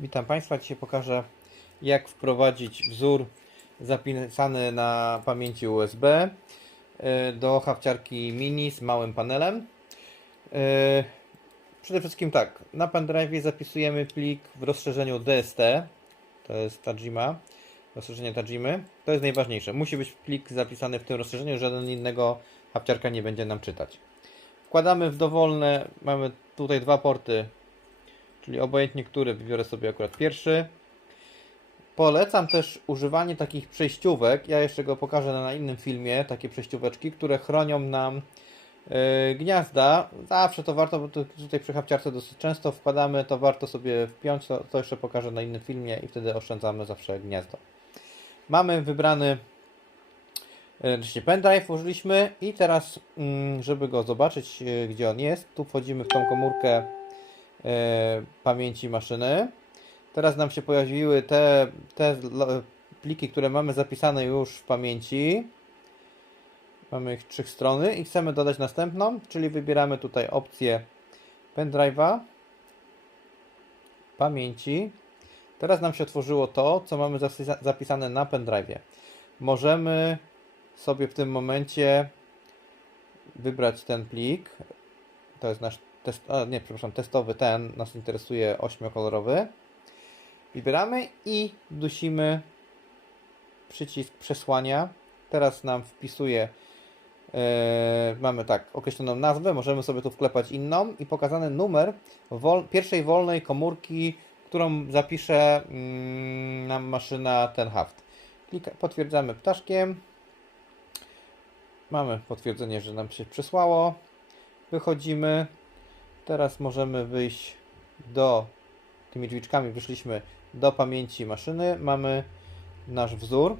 Witam Państwa. Dzisiaj pokażę jak wprowadzić wzór zapisany na pamięci USB y, do hawciarki mini z małym panelem. Y, Przede wszystkim tak, na pendrive zapisujemy plik w rozszerzeniu DST, to jest Tajima, rozszerzenie Tajimy. To jest najważniejsze. Musi być plik zapisany w tym rozszerzeniu, żaden innego hawciarka nie będzie nam czytać. Wkładamy w dowolne, mamy tutaj dwa porty czyli obojętnie który, wybiorę sobie akurat pierwszy. Polecam też używanie takich przejściówek, ja jeszcze go pokażę na innym filmie, takie przejścióweczki, które chronią nam yy, gniazda. Zawsze to warto, bo tu- tutaj przy hapciarce dosyć często wkładamy, to warto sobie wpiąć, to, to jeszcze pokażę na innym filmie i wtedy oszczędzamy zawsze gniazdo. Mamy wybrany e, Oczywiście pendrive użyliśmy i teraz, mm, żeby go zobaczyć, e, gdzie on jest, tu wchodzimy w tą komórkę e, pamięci maszyny. Teraz nam się pojawiły te, te pliki, które mamy zapisane już w pamięci. Mamy ich trzy strony i chcemy dodać następną, czyli wybieramy tutaj opcję pendrive'a, pamięci. Teraz nam się otworzyło to, co mamy zapisa- zapisane na pendrive'ie. Możemy sobie w tym momencie wybrać ten plik. To jest nasz test, a nie, przepraszam, testowy ten nas interesuje ośmiokolorowy. Wybieramy i dusimy przycisk przesłania. Teraz nam wpisuje e, mamy tak, określoną nazwę, możemy sobie tu wklepać inną i pokazany numer wol, pierwszej wolnej komórki, którą zapisze mm, nam maszyna ten haft. Klika, potwierdzamy ptaszkiem. Mamy potwierdzenie, że nam się przysłało. Wychodzimy. Teraz możemy wyjść do tymi drzwiczkami wyszliśmy do pamięci maszyny. Mamy nasz wzór.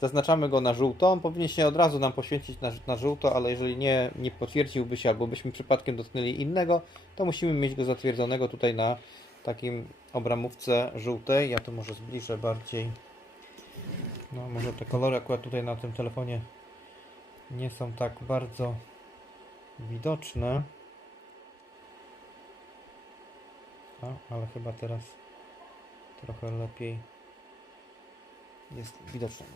Zaznaczamy go na żółto. On powinien się od razu nam poświęcić na, na żółto, ale jeżeli nie, nie potwierdziłby się albo byśmy przypadkiem dotknęli innego, to musimy mieć go zatwierdzonego tutaj na takim obramówce żółtej. Ja to może zbliżę bardziej. No, może te kolory akurat tutaj na tym telefonie nie są tak bardzo widoczne. A, ale chyba teraz trochę lepiej jest widoczne.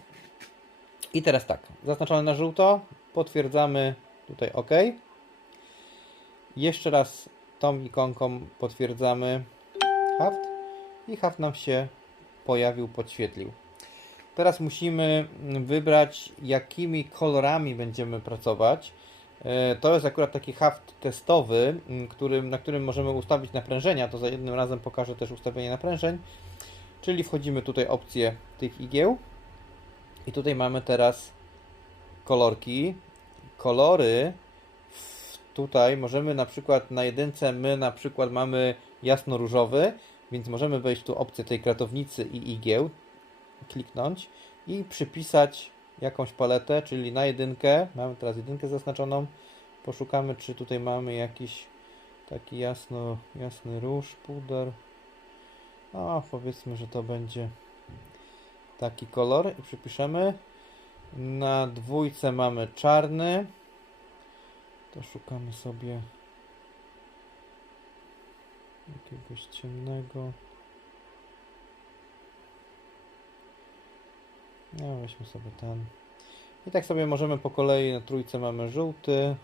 I teraz tak, zaznaczone na żółto, potwierdzamy tutaj OK. Jeszcze raz tą ikonką potwierdzamy haft i haft nam się pojawił, podświetlił. Teraz musimy wybrać, jakimi kolorami będziemy pracować. E, To jest akurat taki haft testowy, m, którym, na którym możemy ustawić naprężenia. To za jednym razem pokażę też ustawienie naprężeń. Czyli wchodzimy tutaj opcję tych igieł. I tutaj mamy teraz kolorki. Kolory tutaj możemy na przykład na jedynce my na przykład mamy jasno-różowy, więc możemy wejść tu opcję tej kratownicy i igieł, kliknąć i przypisać jakąś paletę, czyli na jedynkę, mamy teraz jedynkę zaznaczoną, poszukamy czy tutaj mamy jakiś taki jasno, jasny róż, puder, a powiedzmy, że to będzie taki kolor i przypiszemy. Na dwójce mamy czarny, to szukamy sobie jakiegoś ciemnego. No, weźmy sobie ten. I tak sobie możemy po kolei na trójce mamy żółty,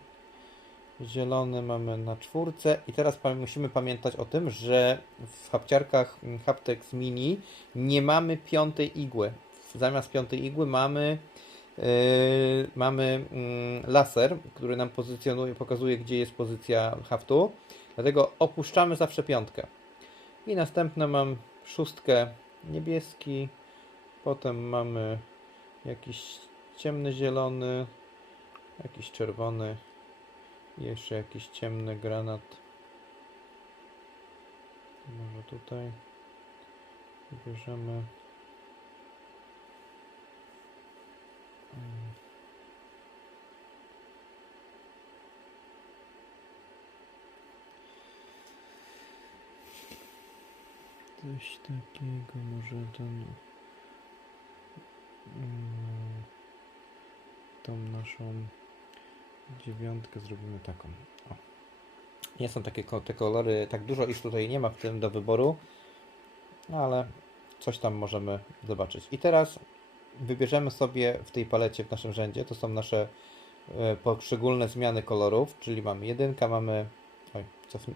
zielony mamy na czwórce i teraz pa- musimy pamiętać o tym, że w hapciarkach mm, Haptex Mini nie mamy piątej igły. Zamiast piątej igły mamy yy, mamy mm, laser, który nam pozycjonuje, pokazuje gdzie jest pozycja haftu. Dlatego opuszczamy zawsze piątkę. I następne mam szóstkę niebieski, potem mamy jakiś ciemny zielony, jakiś czerwony jeszcze jakiś ciemny granat. Może tutaj bierzemy. Coś takiego, może ten. Mm, Tą naszą dziewiątkę zrobimy taką. O. Nie są takie te kolory, tak dużo ich tutaj nie ma w tym do wyboru. no ale coś tam możemy zobaczyć. I teraz wybierzemy sobie w tej palecie w naszym rzędzie, to są nasze e, poszczególne zmiany kolorów, czyli mamy jedynka, mamy, oj,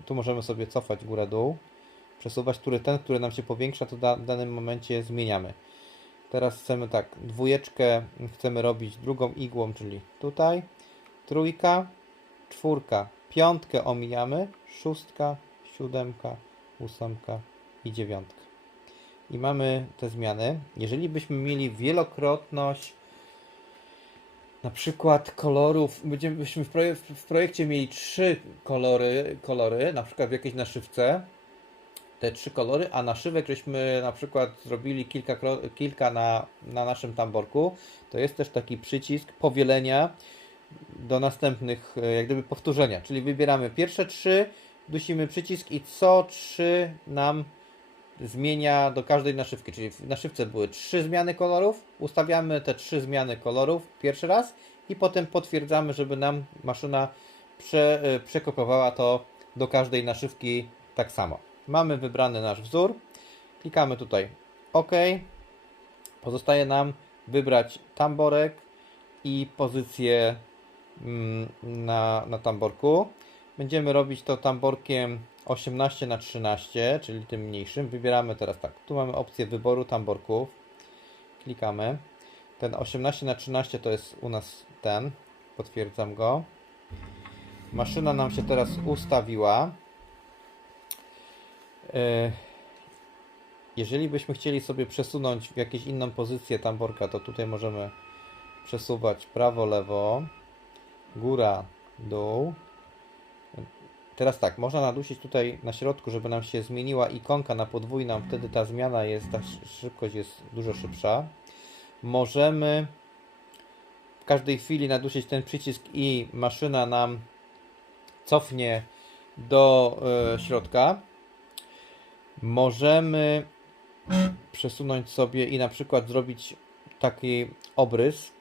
tu możemy sobie cofać górę-dół, przesuwać, który ten, który nam się powiększa, to da, w danym momencie zmieniamy. Teraz chcemy tak, dwójeczkę chcemy robić drugą igłą, czyli tutaj, trójka, czwórka, piątkę omijamy, szóstka, siódemka, ósemka i dziewiątka. I mamy te zmiany. Jeżeli byśmy mieli wielokrotność na przykład kolorów, będziemy, byśmy w, w projekcie mieli trzy kolory, kolory, na przykład w jakiejś naszywce, te trzy kolory, a naszywek żeśmy na przykład zrobili kilka, kilka na, na naszym tamborku, to jest też taki przycisk powielenia do następnych, e, jak gdyby powtórzenia. Czyli wybieramy pierwsze trzy, dusimy przycisk i co trzy nam zmienia do każdej naszywki. Czyli w naszywce były trzy zmiany kolorów, ustawiamy te trzy zmiany kolorów pierwszy raz i potem potwierdzamy, żeby nam maszyna prze, e, przekopowała to do każdej naszywki tak samo. Mamy wybrany nasz wzór, klikamy tutaj OK. Pozostaje nam wybrać tamborek i pozycję mm, na, na tamborku. Będziemy robić to tamborkiem 18 na 13, czyli tym mniejszym. Wybieramy teraz tak. Tu mamy opcję wyboru tamborków. Klikamy. Ten 18 na 13 to jest u nas ten. Potwierdzam go. Maszyna nam się teraz ustawiła. E, Jeżeli byśmy chcieli sobie przesunąć w jakąś inną pozycję tamborka, to tutaj możemy przesuwać prawo, lewo, góra, dół. Teraz tak, można nadusić tutaj na środku, żeby nam się zmieniła ikonka na podwójną, wtedy ta zmiana jest, ta szy- szybkość jest dużo szybsza. Możemy w każdej chwili nadusić ten przycisk i maszyna nam cofnie do e, środka. Możemy przesunąć sobie i na przykład zrobić taki obrys,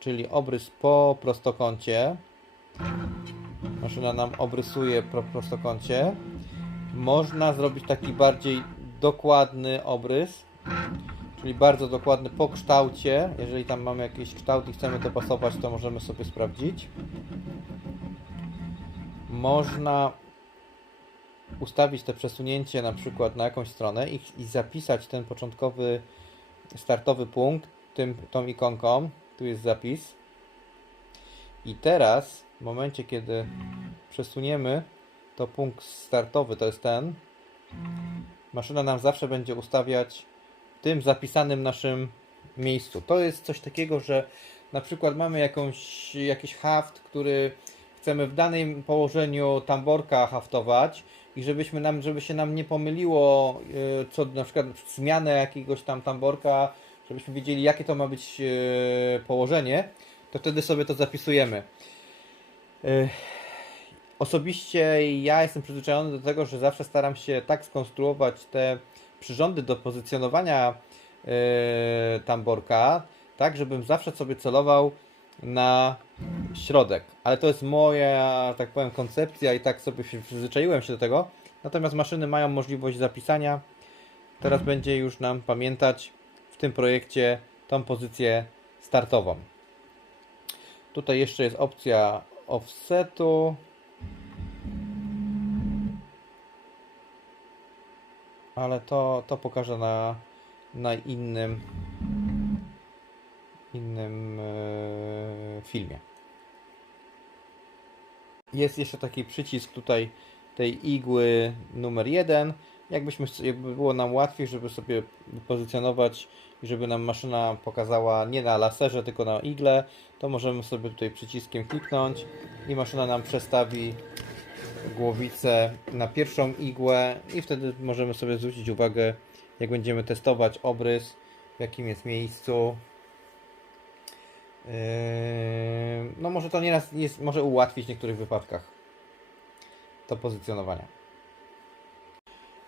czyli obrys po prostokącie. Maszyna nam obrysuje po prostokącie. Można zrobić taki bardziej dokładny obrys, czyli bardzo dokładny po kształcie. Jeżeli tam mamy jakiś kształt i chcemy dopasować, to możemy sobie sprawdzić. Można ustawić te przesunięcie na przykład na jakąś stronę i, i zapisać ten początkowy startowy punkt tym, tą ikonką. Tu jest zapis. I teraz, w momencie kiedy przesuniemy, to punkt startowy to jest ten. Maszyna nam zawsze będzie ustawiać w tym zapisanym naszym miejscu. To jest coś takiego, że na przykład mamy jakąś, jakiś haft, który chcemy w danym położeniu tamborka haftować i żebyśmy nam, żeby się nam nie pomyliło yy, co na przykład zmianę jakiegoś tam tamborka, żebyśmy wiedzieli jakie to ma być yy, położenie, to wtedy sobie to zapisujemy. Yy, Osobiście ja jestem przyzwyczajony do tego, że zawsze staram się tak skonstruować te przyrządy do pozycjonowania tamborka, tak żebym zawsze sobie celował na środek. Ale to jest moja, tak powiem, koncepcja i tak sobie przyzwyczaiłem się do tego. Natomiast maszyny mają możliwość zapisania. Teraz będzie już nam pamiętać w tym projekcie tą pozycję startową. Tutaj jeszcze jest opcja offsetu. Ale to, to pokażę na, na innym innym e, filmie. Jest jeszcze taki przycisk tutaj tej igły numer 1. Jakbyśmy, jakby było nam łatwiej, żeby sobie pozycjonować i żeby nam maszyna pokazała nie na laserze, tylko na igle, to możemy sobie tutaj przyciskiem kliknąć i maszyna nam przestawi głowicę na pierwszą igłę i wtedy możemy sobie zwrócić uwagę, jak będziemy testować obrys, w jakim jest miejscu. Yy, No może to nieraz jest, może ułatwić w niektórych wypadkach to pozycjonowanie.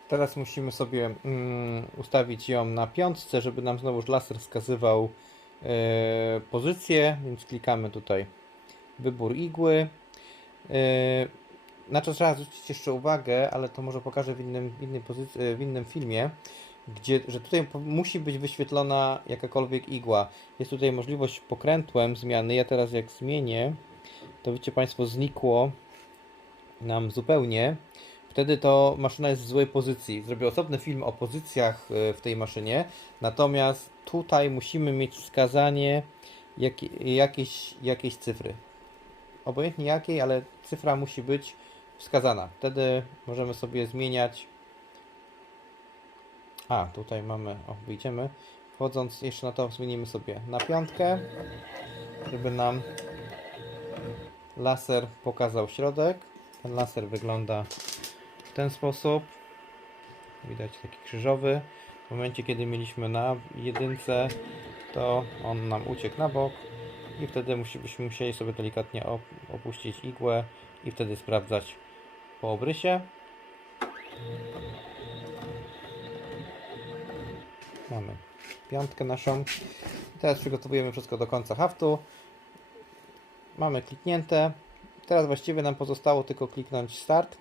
Teraz musimy sobie mm, ustawić ją na piątce, żeby nam znowuż laser wskazywał yy, pozycję, więc klikamy tutaj wybór igły. Yy, na co trzeba zwrócić jeszcze uwagę, ale to może pokażę w innym, pozycji, w innym filmie. Gdzie, że tutaj musi być wyświetlona jakakolwiek igła. Jest tutaj możliwość pokrętłem zmiany. Ja teraz jak zmienię, to wiecie Państwo, znikło nam zupełnie. Wtedy to maszyna jest w złej pozycji. Zrobię osobny film o pozycjach y, w tej maszynie. Natomiast tutaj musimy mieć wskazanie jak, jakiejś, jakiejś cyfry. Obojętnie jakiej, ale cyfra musi być wskazana. Wtedy możemy sobie zmieniać. A, tutaj mamy, o, wyjdziemy. Wchodząc jeszcze na to, zmienimy sobie na piątkę, żeby nam laser pokazał środek. Ten laser wygląda w ten sposób. Widać taki krzyżowy. W momencie, kiedy mieliśmy na jedynce, to on nam uciekł na bok i wtedy byśmy musieli sobie delikatnie op- opuścić igłę i wtedy sprawdzać po obrysie. Mamy piątkę naszą. Teraz przygotowujemy wszystko do końca haftu. Mamy kliknięte. Teraz właściwie nam pozostało tylko kliknąć start.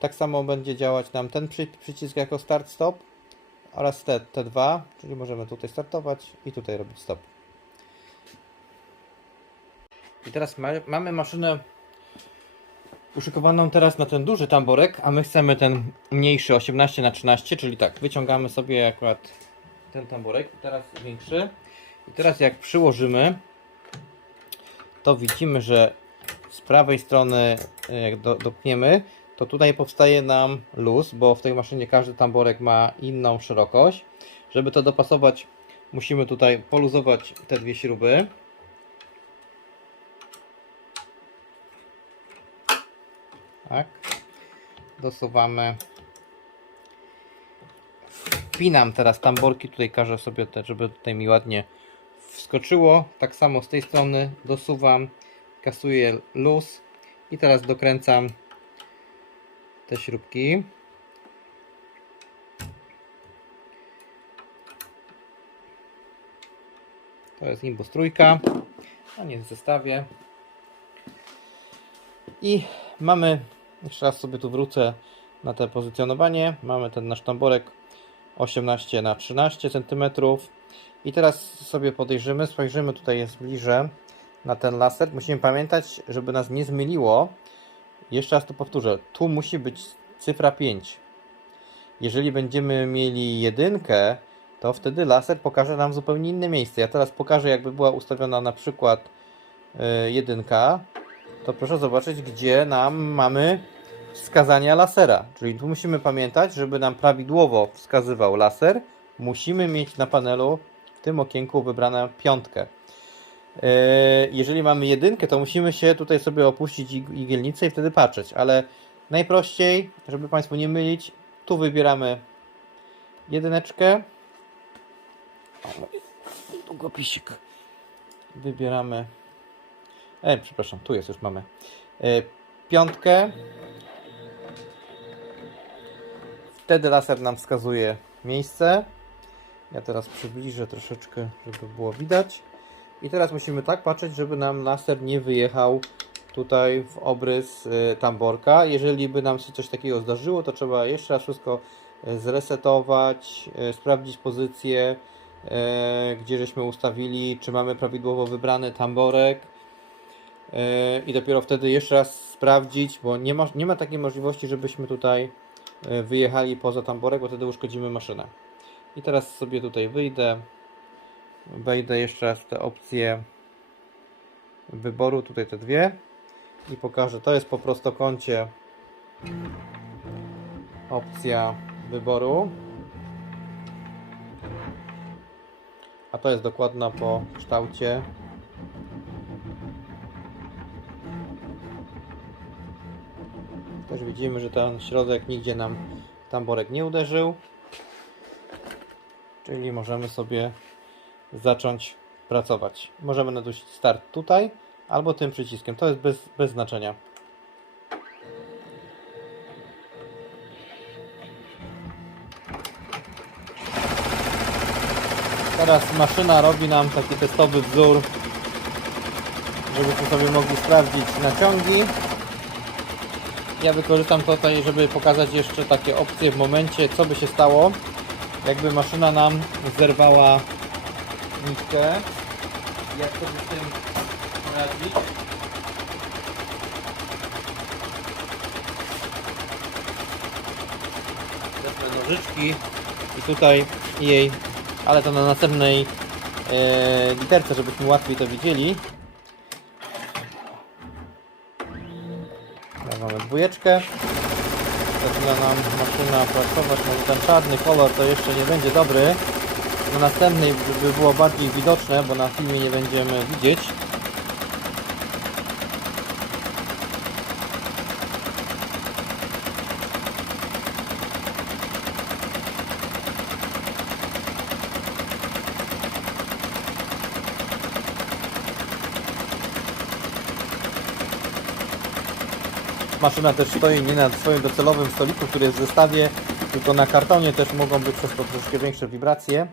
Tak samo będzie działać nam ten przy, przycisk jako start stop oraz te, te dwa, czyli możemy tutaj startować i tutaj robić stop. I teraz ma, mamy maszynę uszykowaną teraz na ten duży tamborek, a my chcemy ten mniejszy 18 na 13, czyli tak, wyciągamy sobie akurat ten tamborek, teraz większy. I teraz jak przyłożymy, to widzimy, że z prawej strony y, jak do, dopniemy, to tutaj powstaje nam luz, bo w tej maszynie każdy tamborek ma inną szerokość. Żeby to dopasować, musimy tutaj poluzować te dwie śruby. Tak. Dosuwamy. Wpinam teraz tamborki, tutaj każę sobie, te, żeby tutaj mi ładnie wskoczyło. Tak samo z tej strony dosuwam, kasuję luz i teraz dokręcam te śrubki. To jest Nimbus trójka. A nie w zestawie. I mamy, jeszcze raz sobie tu wrócę na te pozycjonowanie. Mamy ten nasz tamborek 18 na 13 cm. I teraz sobie podejrzymy, spojrzymy, tutaj jest bliżej na ten laser. Musimy pamiętać, żeby nas nie zmyliło. Jeszcze raz to powtórzę. Tu musi być cyfra 5. Jeżeli będziemy mieli jedynkę, to wtedy laser pokaże nam zupełnie inne miejsce. Ja teraz pokażę, jakby była ustawiona na przykład y, jedynka, to proszę zobaczyć, gdzie nam mamy wskazania lasera. Czyli tu musimy pamiętać, żeby nam prawidłowo wskazywał laser, musimy mieć na panelu w tym okienku wybrane piątkę. Yy, Jeżeli mamy jedynkę, to musimy się tutaj sobie opuścić ig- igielnicę i wtedy patrzeć, ale najprościej, żeby Państwu nie mylić, tu wybieramy jedyneczkę. Długopisik. Wybieramy. E, przepraszam, tu jest już mamy. E, piątkę. Wtedy laser nam wskazuje miejsce. Ja teraz przybliżę troszeczkę, żeby było widać. I teraz musimy tak patrzeć, żeby nam laser nie wyjechał tutaj w obrys y, tamborka. Jeżeli by nam się coś takiego zdarzyło, to trzeba jeszcze raz wszystko y, zresetować, y, sprawdzić pozycję, gdzie żeśmy ustawili, czy mamy prawidłowo wybrany tamborek. I dopiero wtedy jeszcze raz sprawdzić, bo nie ma, nie ma takiej możliwości, żebyśmy tutaj wyjechali poza tamborek, bo wtedy uszkodzimy maszynę. I teraz sobie tutaj wyjdę. Wejdę jeszcze raz w te opcje wyboru, tutaj te dwie i pokażę. To jest po prostokącie opcja wyboru. A to jest dokładna po kształcie. Też widzimy, że ten środek nigdzie nam tamborek nie uderzył. Czyli możemy sobie zacząć pracować. Możemy nadusić start tutaj albo tym przyciskiem. To jest bez, bez znaczenia. Teraz maszyna robi nam taki testowy wzór, żebyśmy sobie mogli sprawdzić naciągi. Ja wykorzystam tutaj, żeby pokazać jeszcze takie opcje w momencie, co by się stało, jakby maszyna nam zerwała nitkę. Jak sobie z tym poradzić? Wezmę nożyczki i tutaj jej, ale to na następnej e, literce, żebyśmy łatwiej to widzieli. Dwójeczkę. Zaczyna nam maszyna pracować. Może ten czarny kolor to jeszcze nie będzie dobry. Na następnej by było bardziej widoczne, bo na filmie nie będziemy widzieć. Maszyna też stoi nie na swoim docelowym stoliku, który jest w zestawie, tylko na kartonie też mogą być przez to troszkę większe wibracje.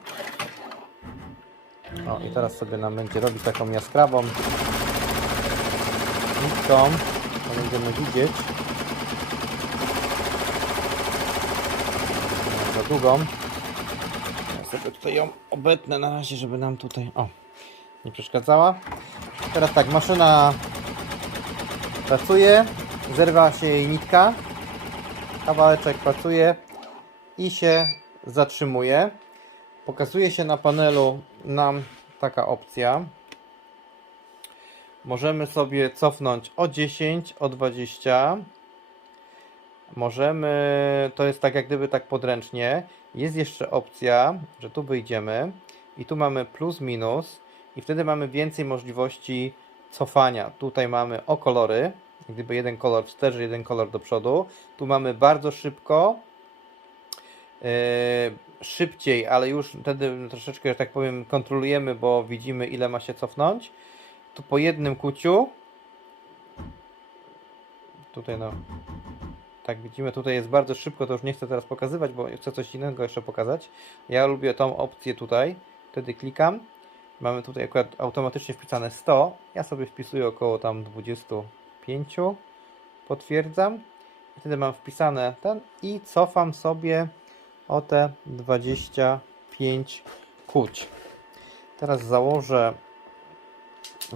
O i teraz sobie nam będzie robić taką jaskrawą nitką, to będziemy widzieć. Za długą. Ja sobie tutaj ją obetnę na razie, żeby nam tutaj, o, nie przeszkadzała. Teraz tak, maszyna pracuje, zerwa się jej nitka, kawałeczek pracuje i się zatrzymuje. Pokazuje się na panelu nam taka opcja. Możemy sobie cofnąć o 10, o 20. Możemy, to jest tak jak gdyby tak podręcznie. Jest jeszcze opcja, że tu wyjdziemy i tu mamy plus minus i wtedy mamy więcej możliwości cofania. Tutaj mamy o kolory, gdyby jeden kolor wstecz, jeden kolor do przodu. Tu mamy bardzo szybko, yy, szybciej, ale już wtedy troszeczkę, że tak powiem, kontrolujemy, bo widzimy ile ma się cofnąć. Tu po jednym kuciu, tutaj no, tak widzimy, tutaj jest bardzo szybko, to już nie chcę teraz pokazywać, bo chcę coś innego jeszcze pokazać. Ja lubię tą opcję tutaj, wtedy klikam. Mamy tutaj akurat automatycznie wpisane 100. Ja sobie wpisuję około tam 25. Potwierdzam. Wtedy mam wpisane ten i cofam sobie o te 25 kuć. Teraz założę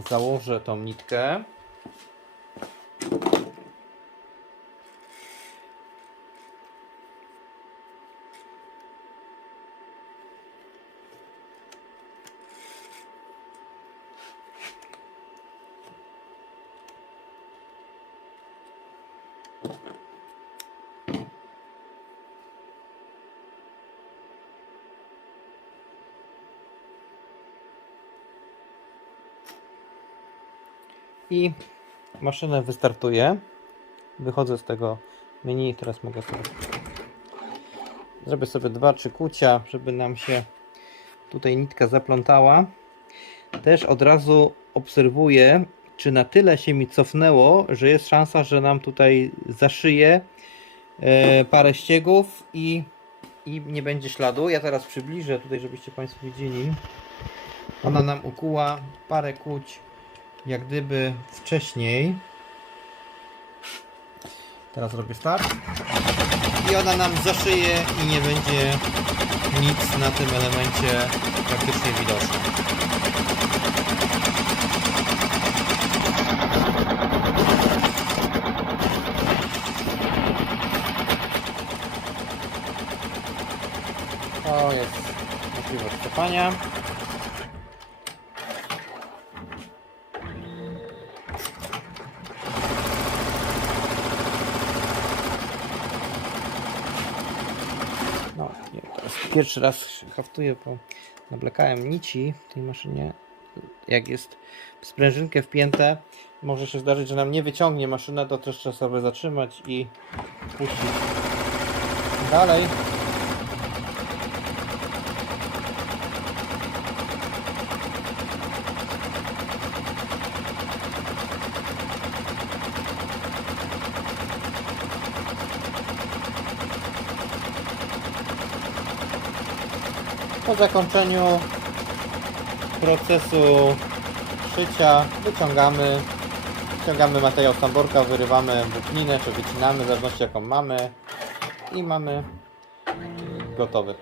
założę tą nitkę. I maszynę wystartuję. Wychodzę z tego menu, teraz mogę sobie zrobię sobie dwa trzy kucia, żeby nam się tutaj nitka zaplątała. Też od razu obserwuję, czy na tyle się mi cofnęło, że jest szansa, że nam tutaj zaszyje e, parę ściegów i, i nie będzie śladu. Ja teraz przybliżę tutaj, żebyście Państwo widzieli. Ona nam ukuła parę kuć jak gdyby wcześniej. Teraz robię start. I ona nam zaszyje i nie będzie nic na tym elemencie praktycznie widoczne. To jest możliwość cofania. Pierwszy raz haftuję, bo nablekałem nici w tej maszynie. Jak jest sprężynkę wpięte, może się zdarzyć, że nam nie wyciągnie maszyna, to też trzeba sobie zatrzymać i puścić dalej. Zakończeniu procesu szycia wyciągamy wyciągamy materiał z tamborka, wyrywamy włókninę czy wycinamy, w zależności jaką mamy i mamy gotowy.